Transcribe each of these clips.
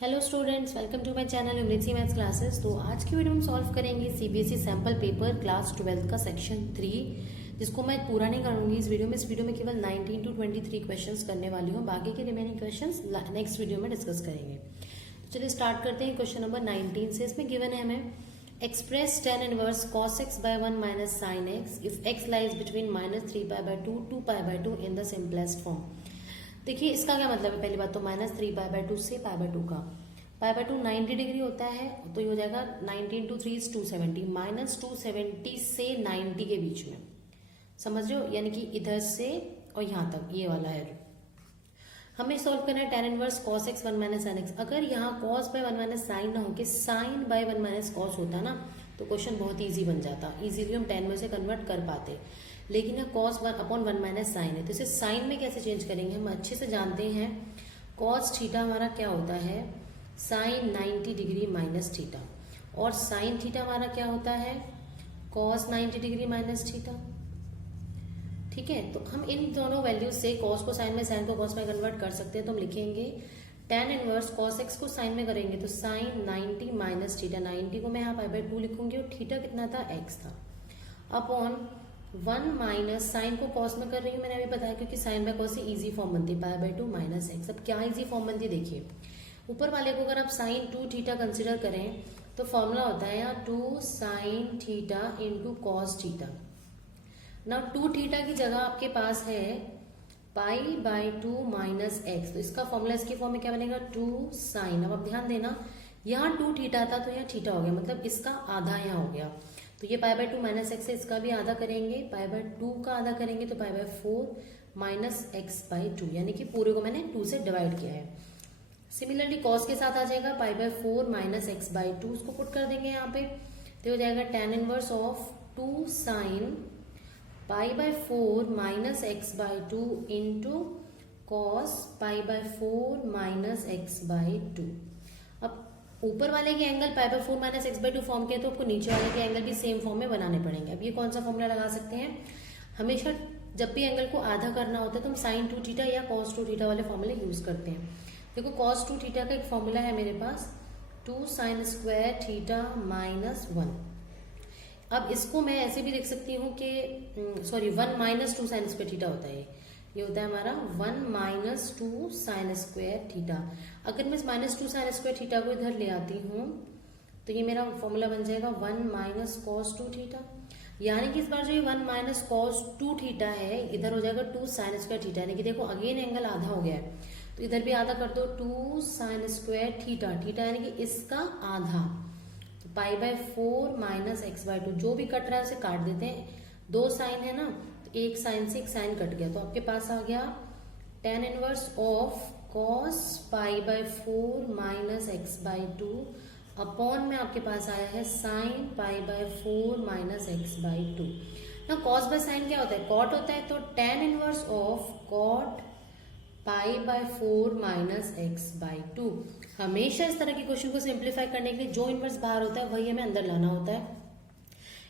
Hello students, welcome to my channel Amriti maths classes. तो आज की वीडियो में सॉल्व करेंगे सीबीएसई सैम्पल पेपर क्लास 12 का सेक्शन 3, जिसको मैं पूरा नहीं करूंगी इस वीडियो में केवल 19 to 23 क्वेश्चंस करने वाली हूँ। बाकी के रिमेनिंग क्वेश्चंस नेक्स्ट वीडियो में डिस्कस करेंगे। तो चलिए स्टार्ट करते हैं क्वेश्चन नंबर 19 से। इसमें गिवन है हमें express tan inverse cos x by 1 minus sin x if x lies between -3π/2 2π/2 in the simplest form. देखिए इसका क्या मतलब है। पहली बात तो -3π/2 से π/2 का π/2 90 डिग्री होता है, तो ये हो जाएगा 90 इंटू 3 इज 270, -270 से 90 के बीच में, समझ रहे हो, यानी कि इधर से और यहाँ तक ये वाला है। हमें सॉल्व करना है tan inverse cos x 1 minus sin x। अगर यहाँ cos by 1 minus sin ना होके sin by 1 minus cos होता ना, तो क्वेश्चन बहुत इजी बन जाता, इजीली हम tan में से कन्वर्ट कर पाते। लेकिन यहाँ cos 1/1 minus sin है, तो इसे sin में कैसे चेंज करेंगे। हम अच्छे से जानते हैं cos थीटा हमारा क्या होता है, sin 90 डिग्री माइनस थीटा, और sin थीटा हमारा क्या होता है, cos 90 डिग्री माइनस थीटा। ठीक है, तो हम इन दोनों वैल्यूज से cos को sin में, sin को cos में कन्वर्ट कर सकते हैं। तो हम लिखेंगे tan इनवर्स cos x को sin में करेंगे तो sin 90 माइनस थीटा, 90 को मैं यहाँ π/2 लिखूंगी और थीटा कितना था, x था, अपॉन 1 माइनस साइन को कॉस में कर रही हूँ, मैंने अभी बताया, क्योंकि साइन बाय कॉस से इजी फॉर्म बनती है π/2 माइनस एक्स। अब क्या इजी फॉर्म बनती है, देखिए ऊपर वाले को अगर आप साइन 2 थीटा कंसिडर करें तो फॉर्मूला होता है यहाँ 2 sine theta into cos theta. ना 2 थीटा की जगह आपके पास है π/2 माइनस एक्स, तो इसका फॉर्मूला इसकी फॉर्म में क्या बनेगा, 2 साइन। अब आप ध्यान देना, यहाँ 2 थीटा था तो यहाँ थीटा हो गया, मतलब इसका आधा यहाँ हो गया, तो ये π/2 माइनस एक्स है, इसका भी आधा करेंगे, π/2 का आधा करेंगे तो π/4 माइनस x/2, यानी कि पूरे को मैंने 2 से डिवाइड किया है। सिमिलरली कॉस के साथ आ जाएगा π/4 माइनस x/2, उसको पुट कर देंगे यहाँ पे, तो हो जाएगा tan inverse of 2 sine π/4 minus x/2 into cos π/4 minus x/2। अब ऊपर वाले के एंगल π/4 माइनस x/2 फॉर्म के, तो आपको नीचे वाले के एंगल भी सेम फॉर्म में बनाने पड़ेंगे। अब ये कौन सा फॉर्मूला लगा सकते हैं, हमेशा जब भी एंगल को आधा करना होता है तो हम sin 2 थीटा या cos 2 थीटा वाले फॉर्मूले यूज करते हैं। देखो cos 2 थीटा का एक फॉर्मूला है मेरे पास, 2 sin स्क्वायर थीटा माइनस 1। अब इसको मैं ऐसे भी लिख सकती हूँ कि 1 माइनस 2 sin स्क्वायर थीटा होता है, ये होता है हमारा 1 माइनस 2 साइन स्क्वायर थीटा। अगर मैं इस -2 साइन स्क्वायर थीटा को इधर ले आती हूँ तो ये मेरा फॉर्मूला बन जाएगा 1 माइनस कॉस 2 थीटा, यानी कि इस बार जो ये 1 माइनस कॉस 2 थीटा है इधर हो जाएगा 2 साइन स्क्वायर थीटा, यानी कि देखो अगेन एंगल आधा हो गया है, तो इधर भी आधा कर दो, 2 साइन स्क्वायर थीटा, थीटा यानी कि इसका आधा, तो π/4 माइनस x/2, जो भी कट रहा है उसे काट देते हैं, 2 साइन है ना, एक साइन से एक साइन कट गया, तो आपके पास आ गया tan inverse of cos π/4 minus x/2 upon में आपके पास आया है sin π/4 माइनस x/2। ना cos बाय साइन क्या होता है, cot होता है, तो tan inverse of cot π/4 minus x/2। हमेशा इस तरह के क्वेश्चन को सिंप्लीफाई करने के लिए जो इनवर्स बाहर होता है वही हमें अंदर लाना होता है।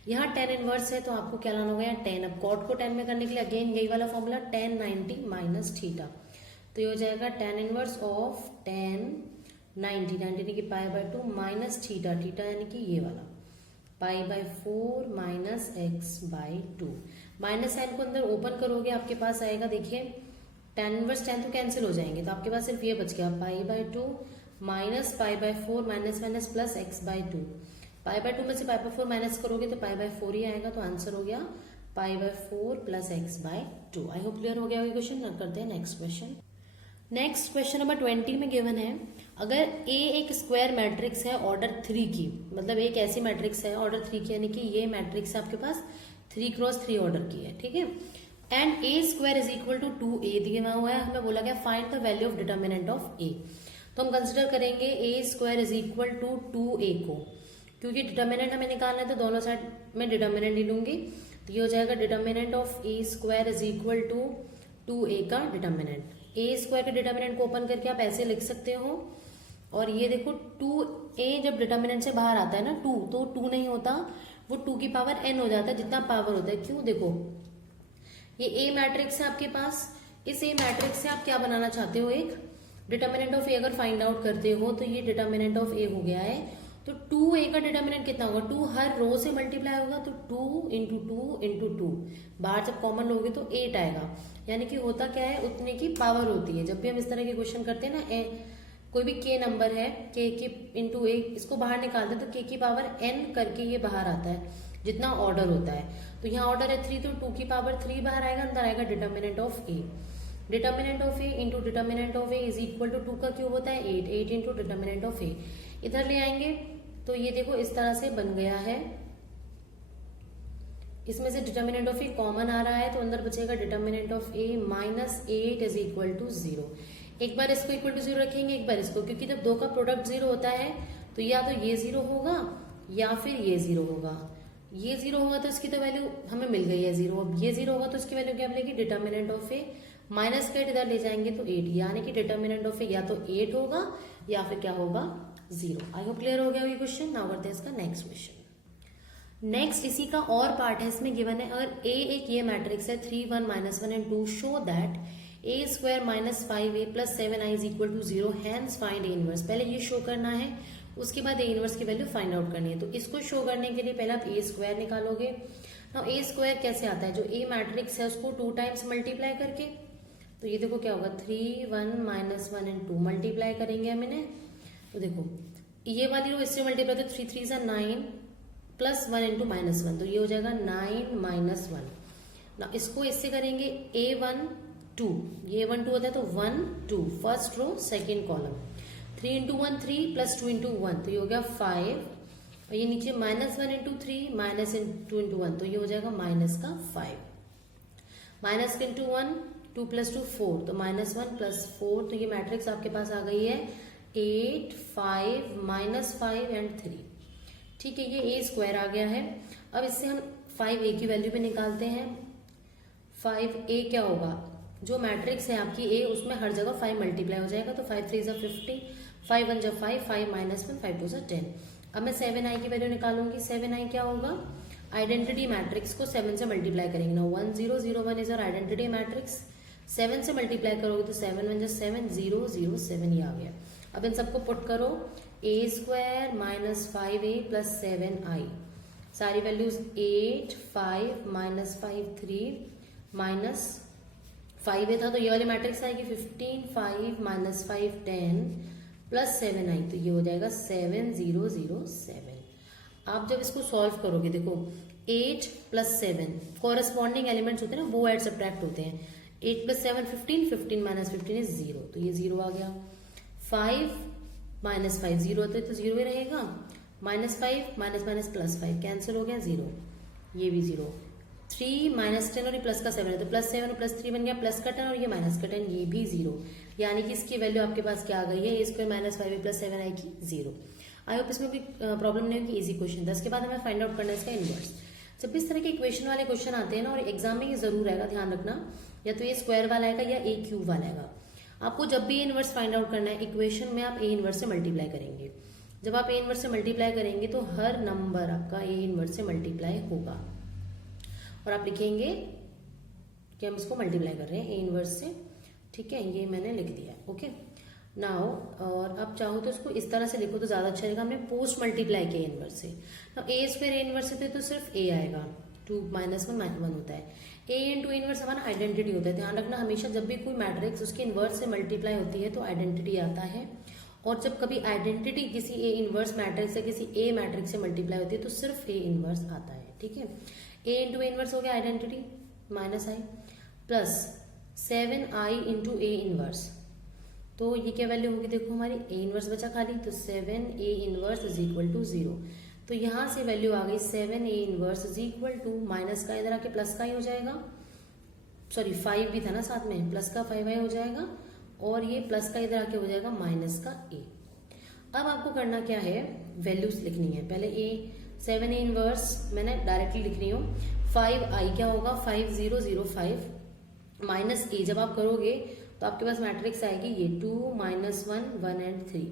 यहाँ tan इनवर्स है तो आपको क्या लाना होगा, यहाँ tan। अब cot को tan में करने के लिए अगेन यही वाला फॉर्मूला tan 90 माइनस थीटा, तो ये हो जाएगा tan इनवर्स ऑफ tan 90 यानी कि π/2 माइनस थीटा, थीटा यानी कि ये वाला π/4 माइनस x/2। माइनस साइन को अंदर ओपन करोगे आपके पास आएगा, देखिए tan इनवर्स tan तो कैंसिल हो जाएंगे, तो आपके पास सिर्फ ये बच गया π/2 minus π/4 minus minus plus x/2। π/2 में से π/4 माइनस करोगे तो π/4 ही आएगा, तो आंसर हो गया π/4 plus x/2। I hope clear हो गया क्वेश्चन। करते हैं next question. Next question number 20 में गिवन है, अगर A एक स्क्वायर मैट्रिक्स है ऑर्डर 3 की, मतलब एक ऐसी मैट्रिक्स है ऑर्डर 3 की, यानी कि ये मैट्रिक्स आपके पास 3x3 ऑर्डर की है, ठीक है, and A square is equal to 2A दिया हुआ है, हमें बोला गया find the value of determinant of A। तो हम कंसिडर करेंगे A square is equal to 2A को, क्योंकि डिटर्मिनेंट हमें निकालना है तो दोनों साइड में डिटर्मिनेंट ही लूंगी, तो ये हो जाएगा determinant of A square is equal to 2A का डिटर्मिनेंट। A स्क्वायर के डिटर्मिनेंट को ओपन करके आप ऐसे लिख सकते हो, और ये देखो 2A जब डिटर्मिनेंट से बाहर आता है ना 2, तो 2 नहीं होता, वो 2 की पावर n हो जाता है, जितना पावर होता है। क्यों, देखो ये A मैट्रिक्स है आपके पास, इस A मैट्रिक्स से आप क्या बनाना चाहते हो, एक डिटर्मिनेंट ऑफ ए अगर फाइंड आउट करते हो तो ये डिटर्मिनेंट ऑफ ए हो गया है। तो 2a का डिटर्मिनेंट कितना होगा, 2 हर रो से मल्टीप्लाई होगा तो 2 इंटू 2 इंटू 2, बाहर जब कॉमन लोगे तो 8 आएगा। यानी कि होता क्या है, उतने की पावर होती है। जब भी हम इस तरह के क्वेश्चन करते हैं ना, कोई भी k नंबर है, k के इंटू ए, इसको बाहर निकालते हैं तो k की पावर n करके ये बाहर आता है, जितना ऑर्डर होता है। तो यहाँ ऑर्डर है 3, तो 2 की पावर 3 बाहर आएगा, अंदर आएगा determinant of A. Determinant of A into determinant of A is equal to 2 का क्यूब होता है 8, 8 इंटू डिटर्मिनेंट ऑफ ए। इधर ले आएंगे तो ये देखो इस तरह से बन गया है। इसमें से डिटर्मिनेंट ऑफ ए कॉमन आ रहा है तो अंदर बचेगा determinant of A minus 8 is equal to 0। एक बार इसको इक्वल टू 0 रखेंगे, एक बार इसको, क्योंकि जब दो का प्रोडक्ट 0 होता है तो या तो ये 0 होगा या फिर ये 0 होगा। ये 0 होगा तो इसकी तो वैल्यू हमें मिल गई है 0। अब ये 0 होगा तो इसकी वैल्यू क्या मिलेगी, डिटर्मिनेंट ऑफ ए माइनस का 8 इधर ले जाएंगे तो 8, यानी कि डिटर्मिनेंट ऑफ ए या तो 8 होगा या फिर क्या होगा, 0। आई होप क्लियर हो गया ये क्वेश्चन। नाउ करते हैं इसका नेक्स्ट क्वेश्चन। नेक्स्ट इसी का और पार्ट है, इसमें गिवन है अगर ए एक ये मैट्रिक्स है 3 1 -1 and 2 show that a square minus 5a plus 7i is equal to 0, hence find A inverse. पहले ये शो करना है, उसके बाद ए इनवर्स की वैल्यू फाइंड आउट करनी है। तो इसको शो करने के लिए पहले आप ए स्क्वायर निकालोगे। नाउ ए स्क्वायर कैसे आता है, जो ए मैट्रिक्स है उसको 2 टाइम्स मल्टीप्लाई करके। तो ये देखो क्या होगा, 3 1 -1 एंड 2 मल्टीप्लाई करेंगे हम इन्हें। तो देखो ये वाली रो इससे मल्टीप्लाई, तो 3 3 सा 9 प्लस 1 इंटू -1, तो ये हो जाएगा 9 -1। ना इसको इससे करेंगे a1 2, ये a1 2 होता है तो 1 2 first row second column, 3 into 1 3 plus 2 into 1 तो ये हो गया 5, और ये नीचे -1 इंटू 3 माइनस 2 इंटू 1 तो ये हो जाएगा माइनस का 5, माइनस इंटू 1 2 प्लस 2 4 तो -1 प्लस 4, तो ये मैट्रिक्स आपके पास आ गई है 8 5 -5 एंड 3। ठीक है, ये ए स्क्वायर आ गया है। अब इससे हम 5a की वैल्यू भी निकालते हैं। 5a क्या होगा, जो मैट्रिक्स है आपकी ए उसमें हर जगह 5 मल्टीप्लाई हो जाएगा, तो 5 3 50, 5 1 5, 5 -1 5 2 10। अब मैं 7i की वैल्यू निकालूंगी। 7i क्या होगा, आइडेंटिटी मैट्रिक्स को 7 से मल्टीप्लाई करेंगे ना, 1 0 0 1 इज आवर आइडेंटिटी मैट्रिक्स। 7 से मल्टीप्लाई करोगे तो 7 1 7 0 0 7 ये आ गया। अब इन सबको पुट करो, a square minus 5a plus 7i, सारी वैल्यूज 8 5 -5 3 माइनस 5a था तो ये वाली मैट्रिक्स आएगी 15 5 -5 10 प्लस 7i, तो ये हो जाएगा 7 0 0 7। आप जब इसको सॉल्व करोगे देखो 8 प्लस 7 कॉरेस्पॉन्डिंग एलिमेंट्स होते हैं ना, वो ऐड सब्ट्रैक्ट होते हैं। 8 प्लस 7 15, 15 माइनस 15 इज 0, तो ये 0 आ गया। 5 -5 0 होता है तो 0 ही रहेगा, -5 माइनस प्लस 5 कैंसिल हो गया 0, ये भी 0। 3 -10 और ये प्लस का 7 है तो प्लस 7 और प्लस 3 बन गया प्लस का 10 और ये माइनस का 10, ये भी 0, यानी कि इसकी वैल्यू आपके पास क्या आ गई है, ए स्क्वायर -5a प्लस 7i की 0। आई होप इसमें भी प्रॉब्लम नहीं होगी, इजी क्वेश्चन था। इसके बाद हमें फाइंड आउट करना है इसका इनवर्स। जब भी इस तरह के इक्वेशन वाले क्वेश्चन आते हैं ना, और एग्जाम में ये जरूर आएगा, ध्यान रखना, या तो ए स्क्वायर वाला आएगा या ए क्यूब वाला आएगा। आपको जब भी ए इनवर्स फाइंड आउट करना है, इक्वेशन में आप ए इनवर्स से मल्टीप्लाई करेंगे। जब आप ए इनवर्स से मल्टीप्लाई करेंगे तो हर नंबर आपका ए इनवर्स से मल्टीप्लाई होगा, और आप लिखेंगे कि हम इसको मल्टीप्लाई कर रहे हैं ए इनवर्स से। ठीक है, ये मैंने लिख दिया। ओके नाउ, और आप चाहो तो इसको इस तरह से लिखो तो ज्यादा अच्छा रहेगा। हमने पोस्ट मल्टीप्लाई किया इनवर्स से, now A square A inverse से तो सिर्फ ए आएगा, 2 -1 -1 होता है। ए इंटू इनवर्स हमारा आइडेंटिटी होता है। ध्यान रखना, हमेशा जब भी कोई मैट्रिक्स उसके इनवर्स से मल्टीप्लाई होती है तो आइडेंटिटी आता है, और जब कभी आइडेंटिटी किसी ए इनवर्स मैट्रिक्स से किसी ए मैट्रिक्स से मल्टीप्लाई होती है तो सिर्फ ए इनवर्स आता है। ठीक है, ए इंटू इनवर्स हो गया identity -i plus 7i into A inverse, तो ये क्या वैल्यू होगी, देखो हमारी ए इनवर्स बचा खाली, तो 7a inverse is equal to 0। तो यहां से वैल्यू आ गई 7a inverse is equal to, minus का इधर आके प्लस का ही हो जाएगा, सॉरी 5 भी था ना साथ में, प्लस का 5i हो जाएगा, और ये प्लस का इधर आके हो जाएगा माइनस का a। अब आपको करना क्या है, वैल्यूज लिखनी है। पहले a 7a इनवर्स मैंने डायरेक्टली लिख रही हूँ। 5i क्या होगा, 5005 माइनस a, जब आप करोगे तो आपके पास मैट्रिक्स आएगी ये 2 -1 1 एंड 3,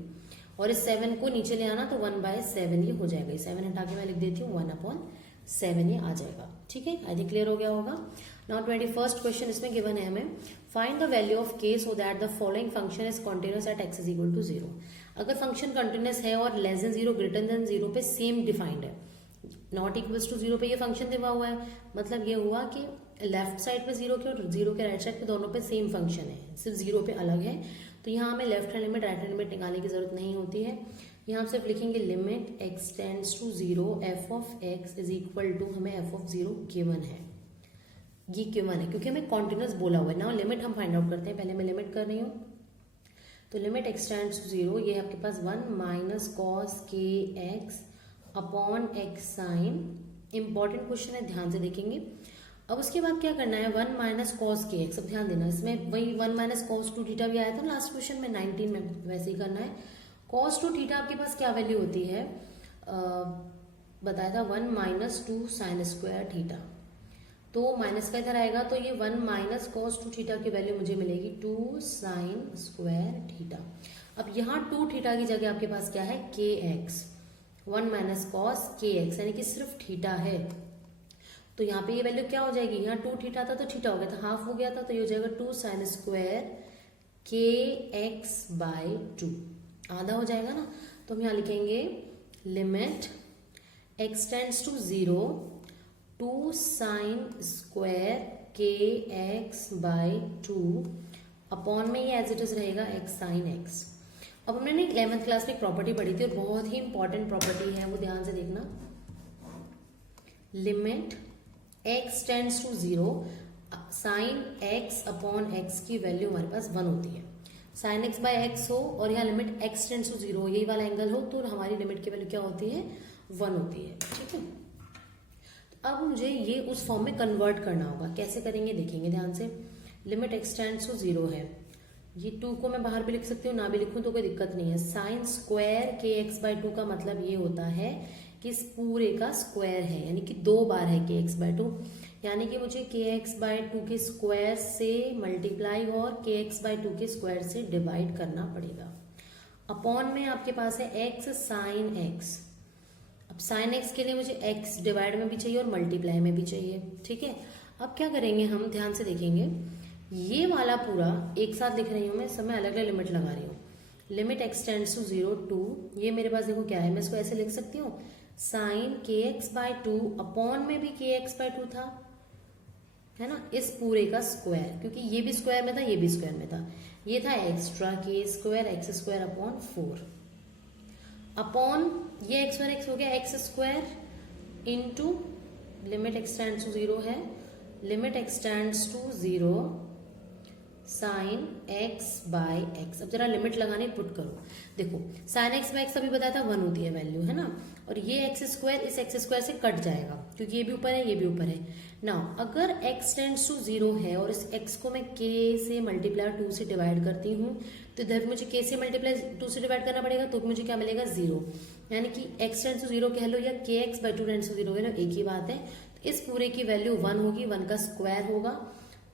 और इस 7 को नीचे ले आना तो 1/7 ये हो जाएगा। 7 हटा के मैं लिख देती हूँ 1/7 ये आ जाएगा। ठीक है, आई थिंक क्लियर हो गया होगा। नाउ 21st क्वेश्चन इसमें गिवन है हमें, find the value of K so that the following function is continuous at x is equal to 0। अगर फंक्शन कंटिन्यूस है और लेस देन 0 ग्रेटर देन 0 पे सेम डिफाइंड है, नॉट इक्वल्स टू 0 पे ये फंक्शन दिया हुआ है, मतलब ये हुआ कि लेफ्ट साइड पे 0 के और 0 के राइट साइड पे दोनों पे सेम फंक्शन है, सिर्फ 0 पे अलग है, तो यहाँ हमें left hand limit right hand limit निकालने की जरूरत नहीं होती है। यहाँ हम सिर्फ लिखेंगे limit x tends to 0 f of x is equal to, हमें एफ ऑफ 0 गिवन है, ये गिवन है क्योंकि हमें कॉन्टिन्यूस बोला हुआ है ना। लिमिट हम फाइंड आउट करते हैं, पहले मैं लिमिट कर रही हूँ। तो लिमिट एक्स टेंड्स टू 0, ये आपके पास 1 minus cos k x upon x sine, important question है, ध्यान से देखेंगे। अब उसके बाद क्या करना है, 1 माइनस कॉस के एक्स, अब ध्यान देना इसमें वही 1 माइनस कॉस टू थीटा भी आया था लास्ट क्वेश्चन में 19 में, वैसे ही करना है। कॉस टू थीटा आपके पास क्या वैल्यू होती है, बताया था 1 माइनस 2 साइन स्क्वायर थीटा, तो माइनस का इधर आएगा, तो ये 1 माइनस कॉस टू थीटा की वैल्यू मुझे मिलेगी 2 साइन स्क्वायर थीटा। अब यहाँ 2 थीटा की जगह आपके पास क्या है, के x, 1 minus cos k x यानी कि सिर्फ थीटा है, तो यहाँ पे ये वैल्यू क्या हो जाएगी, यहाँ 2 थीटा था तो थीटा हो गया था, हाफ हो गया था, तो ये हो जाएगा 2 sine square k x by 2, आधा हो जाएगा ना। तो हम यहाँ लिखेंगे limit x tends to 0 2 sine square k x by 2 upon में ये एज इट इज रहेगा एक्स साइन एक्स। अब हमने 11th क्लास में एक प्रॉपर्टी पढ़ी थी और बहुत ही इंपॉर्टेंट प्रॉपर्टी है, वो ध्यान से देखना। Limit x tends to 0 sine x upon x की वैल्यू हमारे पास 1 होती है, साइन एक्स बाय एक्स हो और यहाँ लिमिट एक्स टेंड्स टू 0 यही वाला एंगल हो, तो हमारी लिमिट की वैल्यू क्या होती है, 1 होती है, ठीक है। तो अब मुझे ये उस फॉर्म में कन्वर्ट करना होगा, कैसे करेंगे देखेंगे ध्यान से। लिमिट एक्स टेंड्स टू 0 है, ये 2 को मैं बाहर भी लिख सकती हूँ, ना भी लिखूं तो कोई दिक्कत नहीं है। Sign square k x by 2 का मतलब ये होता है कि इस पूरे का स्क्वायर है, यानी कि 2 बार है के एक्स बाय 2, यानी कि मुझे के एक्स बाय 2 के स्क्वायर से मल्टीप्लाई और के एक्स बाय 2 के स्क्वायर से डिवाइड करना पड़ेगा। अपॉन में आपके पास है एक्स साइन एक्स, अब साइन एक्स के लिए मुझे एक्स डिवाइड में भी चाहिए और मल्टीप्लाई में भी चाहिए, ठीक है। अब क्या करेंगे हम, ध्यान से देखेंगे, ये वाला पूरा एक साथ लिख रही हूँ मैं, सब मैं अलग अलग लिमिट लगा रही हूँ। लिमिट एक्स टेंड्स टू 0 2, ये मेरे पास देखो क्या है, मैं इसको ऐसे लिख सकती हूँ, साइन के एक्स बाय 2 अपॉन में भी के एक्स बाय 2 था, है ना, इस पूरे का स्क्वायर, क्योंकि ये भी स्क्वायर में था ये भी स्क्वायर में था, ये था extra k square x square upon 4 upon ये एक्स स्क्वायर एक्स हो गया x square into limit x tends to 0 है, limit x tends to 0 sine x by x. अब जरा लिमिट लगाने पुट करो, देखो साइन एक्स बाय एक्स अभी बताया था 1 होती है वैल्यू, है ना, और ये एक्स स्क्वायर इस एक्स स्क्वायर से कट जाएगा क्योंकि ये भी ऊपर है ये भी ऊपर है ना। अगर एक्स टेंड्स टू 0 है और इस एक्स को मैं के से मल्टीप्लाई 2 से डिवाइड करती हूँ, तो इधर मुझे के से मल्टीप्लाई 2 से डिवाइड करना पड़ेगा, तो मुझे क्या मिलेगा 0, यानी कि एक्स टेंड्स टू 0 कह लो या के एक्स बाय 2 टेंड्स टू 0 कह लो, एक ही बात है। तो इस पूरे की वैल्यू 1 होगी, 1 का स्क्वायर होगा,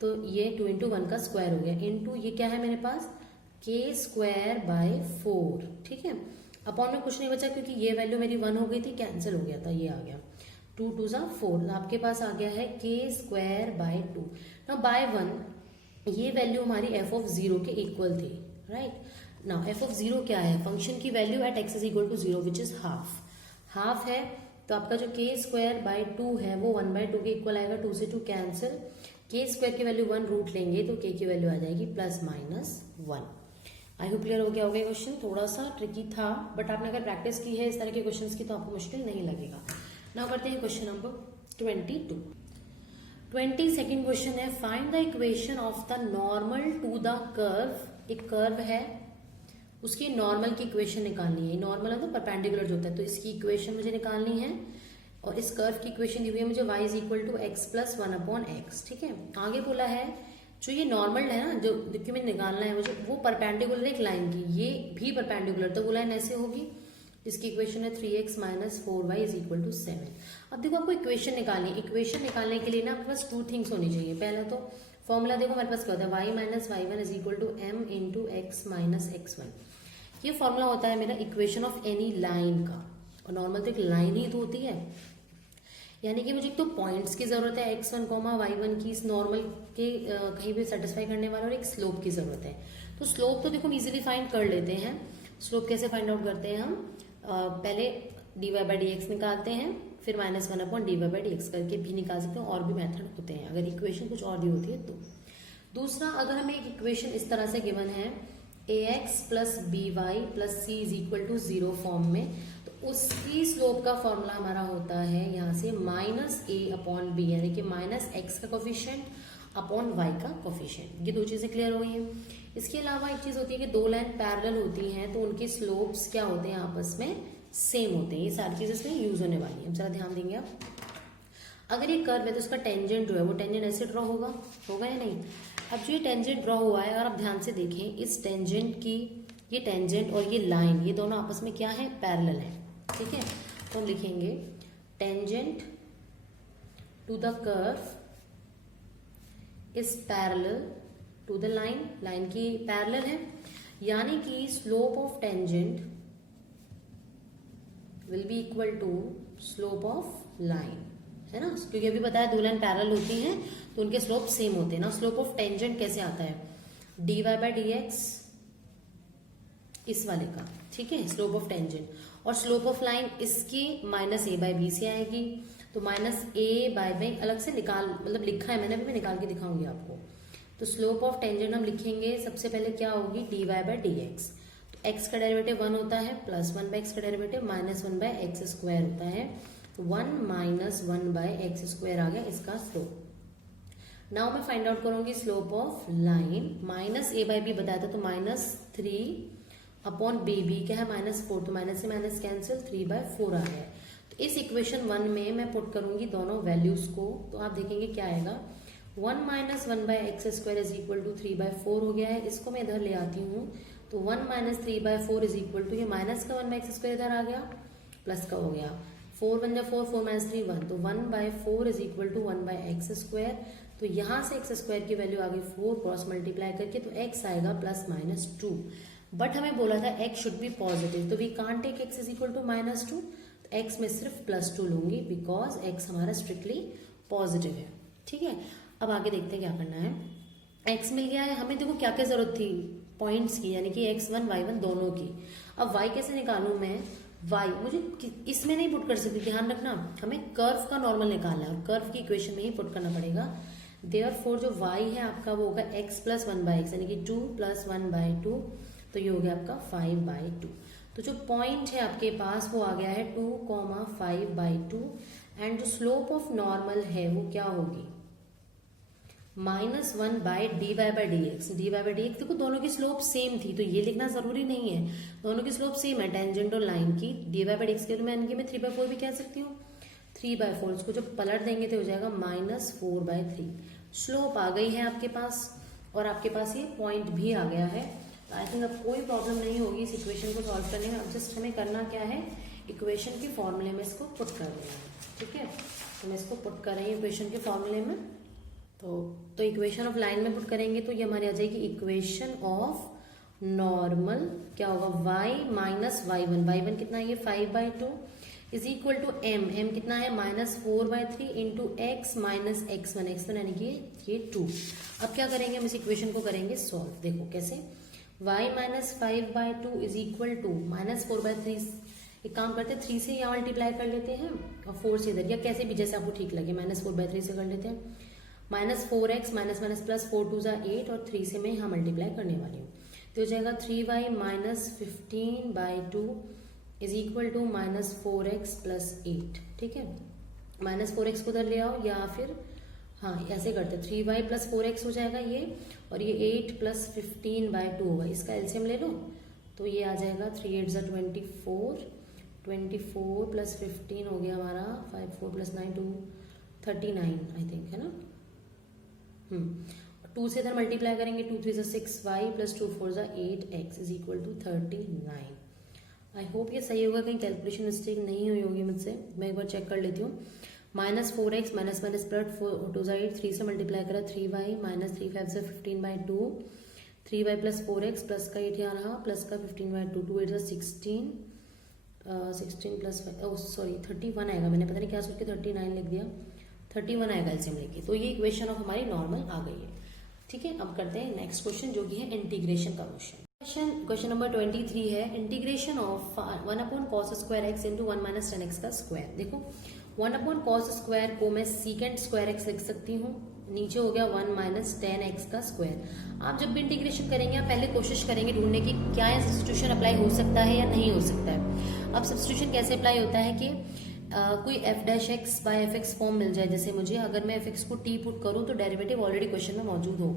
तो ये 2 इंटू 1 का स्क्वायर हो गया, इंटू ये क्या है मेरे पास के स्क्वायर बाय 4, ठीक है। अपॉन में कुछ नहीं बचा क्योंकि ये वैल्यू मेरी 1 हो गई थी, कैंसिल हो गया था, ये आ गया 2 2 जा 4, आपके पास आ गया है के स्क्वायर बाय 2। ना बाय 1 ये वैल्यू हमारी एफ ऑफ 0 के इक्वल थी, राइट। ना एफ ऑफ 0 क्या है, फंक्शन की value at x is equal to 0 which is half है, तो आपका जो के स्क्वायर बाय 2 है वो 1 बाय 2 के इक्वल आएगा, 2 से 2 कैंसिल, के स्क्वायर की वैल्यू 1 रूट लेंगे तो के की वैल्यू आ जाएगी plus minus 1। I hope clear हो गया होगा। क्वेश्चन थोड़ा सा ट्रिकी था, बट आपने अगर प्रैक्टिस की है इस तरह के क्वेश्चंस की तो आपको मुश्किल नहीं लगेगा। नाउ करते हैं क्वेश्चन नंबर 22। 22nd क्वेश्चन है, find the equation of the normal to the curve. एक कर्व है उसकी नॉर्मल की इक्वेशन निकालनी है, नॉर्मल मतलब परपेंडिकुलर जो होता है, तो इसकी इक्वेशन मुझे निकालनी है और इस कर्व की इक्वेशन दी हुई है मुझे y is equal to x plus 1 upon x, ठीक है। आगे बोला है जो ये नॉर्मल है ना, जो डॉक्यूमेंट निकालना है मुझे, वो परपेंडिकुलर एक लाइन की, ये भी परपेंडिकुलर, तो वो लाइन ऐसे होगी जिसकी इक्वेशन है 3x minus 4y is equal to 7। अब देखो आपको इक्वेशन निकालनी है, इक्वेशन निकालने के लिए ना आपके पास 2 थिंग्स होनी चाहिए। पहला तो फॉर्मूला देखो मेरे पास क्या होता है, y minus y1 is equal to m into x minus x1। ये फॉर्मूला होता है मेरा इक्वेशन ऑफ एनी लाइन का, और नॉर्मल तो एक लाइन ही तो होती है। यानी कि मुझे एक तो पॉइंट्स की जरूरत है x1 y1 की, इस नॉर्मल के कहीं भी सेटिस्फाई करने वाला, और एक स्लोप की जरूरत है। तो स्लोप तो देखो हम इजीली फाइंड कर लेते हैं। स्लोप कैसे फाइंड आउट करते हैं हम, पहले dy/dx निकालते हैं, फिर -1/dy/dx करके भी निकाल सकते हैं, और भी मेथड होते हैं अगर इक्वेशन कुछ और दी होती है तो। दूसरा, अगर हमें एक इक्वेशन इस तरह से गिवन है ax plus by plus c is equal to 0 form में, तो उसकी स्लोप का फॉर्मूला हमारा होता है यहाँ से -a/b, यानी कि -x का कोफिशिएंट अपॉन y का कोफिशिएंट। ये दो चीजें क्लियर हो गई हैं। इसके अलावा एक चीज होती है कि दो लाइन पैरेलल होती हैं तो उनके स्लोप्स क्या होते हैं, आपस में सेम होते हैं। ये सारी चीजें इसमें यूज होने वाली है, जरा ध्यान देंगे आप। अगर ये कर्व है तो उसका टेंजेंट जो है वो टेंजेंट ऐसे ड्रॉ होगा या नहीं। अब जो ये टेंजेंट ड्रॉ हुआ है, अगर आप ध्यान से देखें, इस टेंजेंट की, ये टेंजेंट और ये लाइन, ये दोनों आपस में क्या है, पैरेलल है। ठीक है, तो हम लिखेंगे tangent to the curve is parallel to the line, line की पैरेलल है, यानी कि slope of tangent will be equal to slope of line, है ना, क्योंकि अभी बताया दो लाइन पैरेलल होती हैं तो उनके स्लोप सेम होते हैं ना। स्लोप ऑफ टेंजेंट कैसे आता है, dy/dx इस वाले का, ठीक है, स्लोप ऑफ टेंजेंट, और स्लोप ऑफ लाइन इसकी -a/b से आएगी। तो -a/b अलग से निकाल, मतलब लिखा है मैंने, अभी मैं निकाल के दिखाऊंगी आपको। तो स्लोप ऑफ टेंजेंट हम लिखेंगे, सबसे पहले क्या होगी, dy/dx। तो x का डेरिवेटिव 1 होता है, प्लस 1/x का डेरिवेटिव -1/x² होता है, तो 1 - 1/x² आ गया इसका स्लोप। नाउ मैं फाइंड आउट करूंगी स्लोप ऑफ लाइन, -a/b बताया था, तो -3/b क्या है, -4, तो माइनस से माइनस कैंसिल, 3/4 आ गया। तो इस इक्वेशन 1 में मैं पुट करूंगी दोनों वैल्यूज को, तो आप देखेंगे क्या आएगा, 1 - 1/x² इज इक्वल टू 3/4 हो गया है। इसको मैं इधर ले आती हूँ, तो 1 - 3/4 इज इक्वल टू, ये माइनस का 1/x² इधर आ गया, प्लस का हो गया, 4 × 1 4, 4 - 3 1, तो 1/4 इज इक्वल टू 1/x²। तो यहाँ से x² की वैल्यू आ गई 4, क्रॉस मल्टीप्लाई करके, तो x आएगा +-2। बट हमें बोला था x शुड बी पॉजिटिव, तो we can't take x is equal to -2, तो x में सिर्फ +2 लूंगी, बिकॉज x हमारा स्ट्रिक्टली पॉजिटिव है। ठीक है, अब आगे देखते हैं क्या करना है। x मिल गया है हमें, देखो क्या क्या जरूरत थी, पॉइंट्स की, यानी कि x1 y1 दोनों की। अब y कैसे निकालूं मैं, y मुझे इसमें नहीं पुट कर सकती, ध्यान रखना, हमें कर्व का नॉर्मल निकालना है और कर्व की इक्वेशन में ही पुट करना पड़ेगा। देयरफॉर जो y है आपका वो होगा x + 1/x, यानी कि 2 + 1/2, तो ये हो गया आपका 5/2। तो जो पॉइंट है आपके पास वो आ गया है 2, 5/2, एंड जो स्लोप ऑफ नॉर्मल है वो क्या होगी, -1/dy/dx। dy/dx देखो दोनों की स्लोप सेम थी, तो ये लिखना जरूरी नहीं है, दोनों की स्लोप सेम है टेंजेंट और लाइन की। dy/dx के लिए मैं 3/4 भी कह सकती हूँ, 3/4, उसको जब पलट देंगे तो हो जाएगा -4/3। स्लोप आ गई है आपके पास, और आपके पास ये पॉइंट भी आ गया है। आई थिंक अब कोई प्रॉब्लम नहीं होगी इस इक्वेशन को सॉल्व करने में। अब जस्ट हमें करना क्या है, इक्वेशन के फॉर्मूले में इसको पुट कर देना है। ठीक है, तो मैं इसको पुट कर रही हूँ इक्वेशन के फॉर्मूले में। तो इक्वेशन ऑफ लाइन में पुट करेंगे तो ये हमारी आ जाएगी इक्वेशन ऑफ नॉर्मल, क्या होगा, y - y1 कितना है, ये 5/2 इज इक्वल टू m कितना है, -4/3 इंटू x - x1 यानी कि ये 2। अब क्या करेंगे, हम इस इक्वेशन को करेंगे सॉल्व। देखो कैसे, y - 5/2 इज इक्वल टू -4/3, एक काम करते हैं 3 से यहाँ मल्टीप्लाई कर लेते हैं और 4 से इधर, या कैसे भी जैसे आपको ठीक लगे, -4/3 से कर लेते हैं, -4x - +4 2 = 8, और 3 से मैं यहाँ मल्टीप्लाई करने वाली हूँ, तो हो जाएगा 3y - 15/2 is equal to -4x + 8। ठीक है, -4x को उधर ले आओ, या फिर हाँ ऐसे करते, 3y + 4x हो जाएगा ये, और ये 8 + 15/2 होगा, इसका एलसीएम ले लो, तो ये आ जाएगा 3 8 = 24, 24 + 15 हो गया हमारा 5 4 + 9 2 39 आई थिंक, है ना। 2 से इधर मल्टीप्लाई करेंगे, 2 3 = 6, y + 2 4 = 8x is equal to 39। I hope ये सही होगा, कहीं कैलकुलेशन मिस्टेक नहीं हुई होगी मुझसे, मैं एक बार चेक कर लेती हूँ। -4x - +4 2 = 8, 3 से मल्टीप्लाई करा 3y -3 5 = 15/2, 3y + 4x, प्लस का 8 यहाँ रहा, प्लस का 15/2, 2 8 = 16, 16 प्लस सॉरी 31 आएगा, मैंने पता नहीं क्या सोच के 39 लिख दिया, 31 आएगा एलसीएम लेके। तो ये इक्वेशन ऑफ हमारी नॉर्मल आ गई है। ठीक है, अब करते हैं नेक्स्ट क्वेश्चन जो कि है इंटीग्रेशन का क्वेश्चन नंबर 23 है integration of 1/cos² x into 1 - tan x का स्क्वायर। देखो 1/cos² को मैं sec² x लिख सकती हूँ, नीचे हो गया 1 - tan x का स्क्वायर। आप जब भी इंटीग्रेशन करेंगे आप पहले कोशिश करेंगे ढूंढने की क्या ये सब्स्टिट्यूशन अप्लाई हो सकता है या नहीं हो सकता है। अब सब्स्टिट्यूशन कैसे अप्लाई होता है कि कोई f' बाय fx फॉर्म मिल जाए, जैसे मुझे अगर मैं fx को t पुट करूं तो डेरिवेटिव ऑलरेडी क्वेश्चन में मौजूद हो,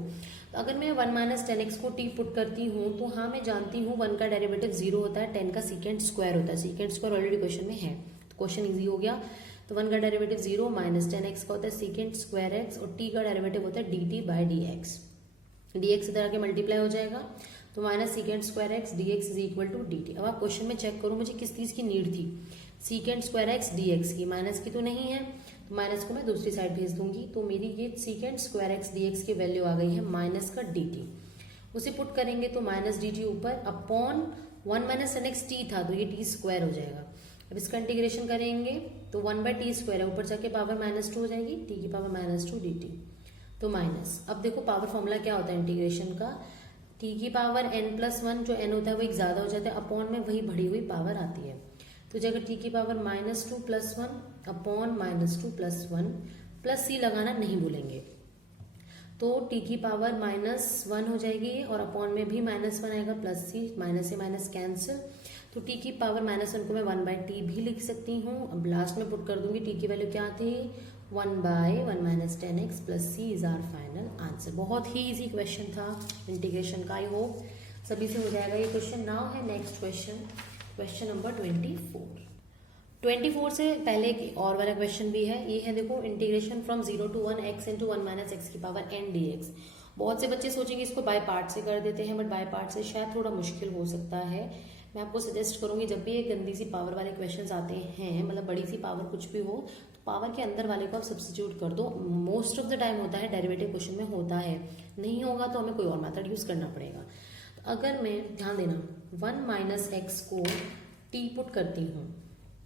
तो अगर मैं 1 - tan x को t पुट करती हूं तो हाँ मैं जानती हूँ 1 का डेरिवेटिव 0 होता है, 10 का सेकेंड स्क्वायर होता है, सेकेंड स्क्वायर ऑलरेडी क्वेश्चन में है, तो क्वेश्चन ईजी हो गया। तो 1 का डेरिवेटिव 0 - tan x का होता है सेकेंड स्क्वायर x और t का डेरिवेटिव होता है dt बाय dx, dx इधर आके मल्टीप्लाई हो जाएगा, तो minus second square x dx is equal to dt। अब आप क्वेश्चन में चेक करो मुझे किस चीज की नीड थी, सेकेंड स्क्वायर एक्स dx की, माइनस की तो नहीं है, तो माइनस को मैं दूसरी साइड भेज दूंगी, तो मेरी ये सेकेंड स्क्वायर एक्स dx की वैल्यू आ गई है माइनस का dt। उसे पुट करेंगे तो माइनस dt ऊपर अपॉन 1 - tan x t था तो ये t स्क्वायर हो जाएगा। अब इसका इंटीग्रेशन करेंगे तो 1/t² है, ऊपर जाके पावर -2 हो जाएगी, t की पावर -2 dt, तो माइनस। अब देखो पावर फॉर्मूला क्या होता है इंटीग्रेशन का, t की पावर n+1, जो n होता है वो एक ज्यादा हो जाता है, अपॉन में वही बढ़ी हुई पावर आती है, तो जगह t की पावर -2 + 1 अपॉन -2 + 1 प्लस c लगाना नहीं भूलेंगे, तो t की पावर -1 हो जाएगी और अपॉन में भी -1 आएगा, प्लस c, माइनस से माइनस कैंसिल, तो t की पावर -1 को मैं 1/t भी लिख सकती हूँ। अब लास्ट में पुट कर दूंगी, t की वैल्यू क्या थी 1/1 - tan x plus c is our final answer. बहुत ही इजी क्वेश्चन था इंटीग्रेशन का, आई होप सभी से हो जाएगा ये क्वेश्चन। नाउ है नेक्स्ट क्वेश्चन नंबर 24 से पहले एक और वाला क्वेश्चन भी है, ये है देखो integration from 0 to 1 x into 1 - x की पावर n dx। बहुत से बच्चे सोचेंगे इसको बाय पार्ट से कर देते हैं, बट बाय पार्ट से शायद थोड़ा मुश्किल हो सकता है। मैं आपको सजेस्ट करूंगी जब भी ये गंदी सी पावर वाले क्वेश्चंस आते हैं, मतलब बड़ी सी पावर कुछ भी हो, तो पावर के अंदर वाले को आप सब्स्टिट्यूट कर दो। मोस्ट ऑफ द टाइम होता है, डेरिवेटिव क्वेश्चन में होता है, नहीं होगा तो हमें कोई और मेथड यूज करना पड़ेगा। तो अगर मैं ध्यान देना 1 - x को t पुट करती हूँ,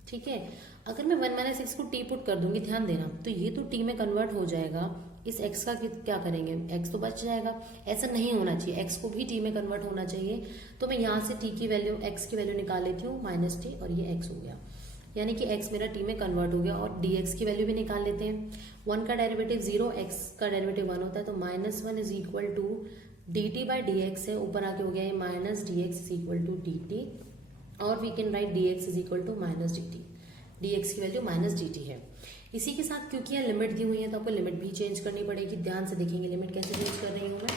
ठीक है, अगर मैं 1 - x को t पुट कर दूंगी, ध्यान देना, तो ये तो t में कन्वर्ट हो जाएगा, इस x का क्या करेंगे, x तो बच जाएगा, ऐसा नहीं होना चाहिए, x को भी t में कन्वर्ट होना चाहिए। तो मैं यहाँ से t की वैल्यू, x की वैल्यू निकाल लेती हूँ -t और ये x हो गया, यानी कि x मेरा t में कन्वर्ट हो गया। और dx की वैल्यू भी निकाल लेते हैं, 1 का डेरिवेटिव 0, x का डेरिवेटिव 1 होता है, तो -1 is equal to dt by dx है, ऊपर आके हो गया ये -dx is equal to dt, और we can write dx is equal to -dt, dx की वैल्यू -dt है। इसी के साथ क्योंकि यहाँ लिमिट दी हुई है तो आपको लिमिट भी चेंज करनी पड़ेगी, ध्यान से देखेंगे लिमिट कैसे चेंज कर रही हूँ मैं।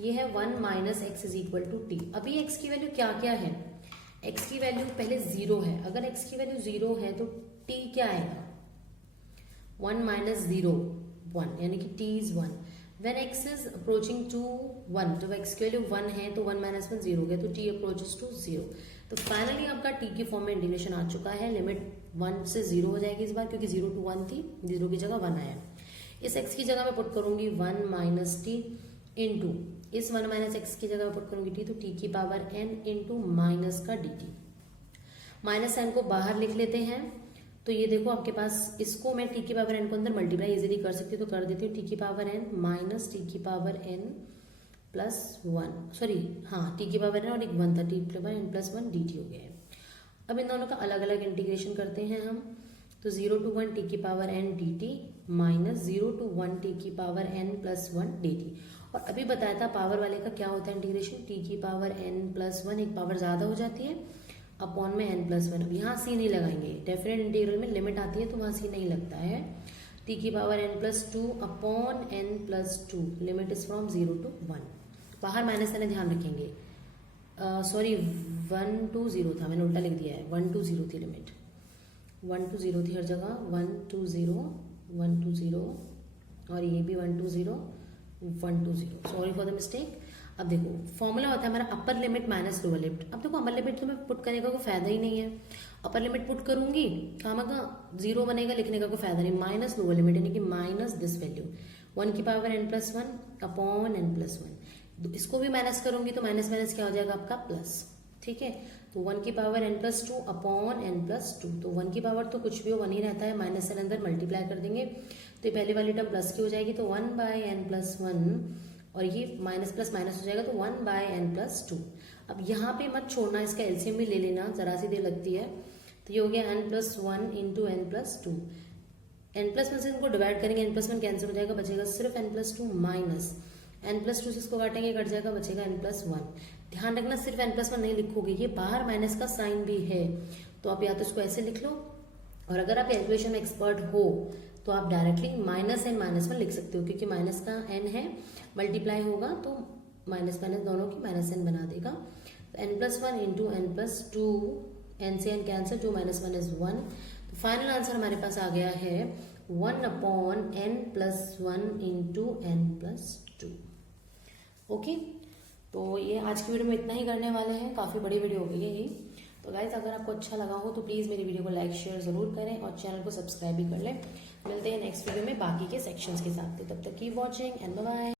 ये है 1 - x is equal to t। अभी x की वैल्यू क्या क्या है, x की वैल्यू पहले 0 है, अगर x की वैल्यू 0 है तो t क्या आएगा 1 - 0 1, यानी कि t is 1। When x is approaching to 1, जब x की वैल्यू 1 है तो 1 - 1 0 हो गया, तो t अप्रोचेस टू 0। तो फाइनली आपका t की फॉर्म में इंटीग्रेशन आ चुका है, लिमिट 1 से 0 हो जाएगी इस बार, क्योंकि 0 to 1 थी, 0 की जगह 1 आया। इस x की जगह मैं पुट करूंगी 1 - t इंटू इस 1 - x की जगह मैं पुट करूंगी t, तो t की पावर n इंटू माइनस का dt। माइनस n को बाहर लिख लेते हैं, तो ये देखो आपके पास, इसको मैं t की पावर n को अंदर मल्टीप्लाई इजीली कर सकती हूँ, तो कर देती हूँ t की पावर n माइनस t की पावर n प्लस 1, सॉरी हाँ t की पावर n और एक 1 था, t की पावर n प्लस 1 dt हो गया है। अब इन दोनों का अलग अलग इंटीग्रेशन करते हैं हम, तो 0 to 1 t की power n dt minus 0 to 1 t की पावर n प्लस 1 dt। और अभी बताया था पावर वाले का क्या होता है इंटीग्रेशन, t की पावर n प्लस 1 एक पावर ज्यादा हो जाती है, अपॉन में n प्लस 1। अब यहाँ सी नहीं लगाएंगे, डेफिनेट इंटीग्रल में लिमिट आती है तो वहाँ सी नहीं लगता है। t की power n plus 2 upon n plus 2, limit is from 0 to 1, बाहर माइनस आने ध्यान रखेंगे, सॉरी 1 to 0 था, मैंने उल्टा लिख दिया है, 1 to 0 थी लिमिट, 1 to 0 थी हर जगह, 1 to 0 1 to 0, और ये भी 1 to 0 1 to 0, sorry for the mistake. अब देखो फॉर्मूला होता है हमारा upper limit minus lower limit. अब देखो अपर लिमिट तो मैं पुट करने का कोई फायदा ही नहीं है, अपर लिमिट पुट करूंगी कहाँ का 0 बनेगा, लिखने का कोई फायदा नहीं, माइनस लोअर लिमिट यानी कि माइनस दिस वैल्यू 1 की power n plus 1 upon n plus 1, इसको भी माइनस करूंगी तो माइनस माइनस क्या हो जाएगा आपका प्लस, ठीक है। तो 1 की power n plus 2 upon n plus 2, तो 1 की पावर तो कुछ भी हो 1 ही रहता है, माइनस n अंदर मल्टीप्लाई कर देंगे तो ये पहले वाली टर्म प्लस की हो जाएगी, तो 1 बाय n प्लस 1 और ये माइनस प्लस माइनस हो जाएगा तो 1 बाय n प्लस 2। अब यहाँ पे मत छोड़ना, इसका एलसीएम भी ले लेना, जरा सी देर लगती है। तो ये हो गया n plus 1 into n plus 2, n plus 1 से इनको डिवाइड करेंगे, n प्लस 1 कैंसिल हो जाएगा, बचेगा सिर्फ n plus 2 minus n plus 2 से इसको काटेंगे कट जाएगा, बचेगा n प्लस 1। ध्यान रखना सिर्फ n प्लस 1 नहीं लिखोगे, ये बाहर माइनस का साइन भी है, तो आप या तो इसको ऐसे लिख लो, और अगर आप कैलकुलेशन में एक्सपर्ट हो तो आप डायरेक्टली माइनस n माइनस 1 लिख सकते हो, क्योंकि माइनस का n है, मल्टीप्लाई होगा तो माइनस माइनस दोनों की माइनस n बना देगा। तो n plus 1 into n plus 2, n से n कैंसिल, जो माइनस 1 इज 1। तो फाइनल आंसर हमारे पास आ गया है 1 upon n plus 1 into n plus 2। Okay, तो ये आज की वीडियो में इतना ही करने वाले हैं, काफ़ी बड़ी वीडियो हो गई है ये। तो गाइस अगर आपको अच्छा लगा हो तो प्लीज़ मेरी वीडियो को लाइक शेयर ज़रूर करें और चैनल को सब्सक्राइब भी कर लें। मिलते हैं नेक्स्ट वीडियो में बाकी के सेक्शंस के साथ, तब तक keep watching and bye bye.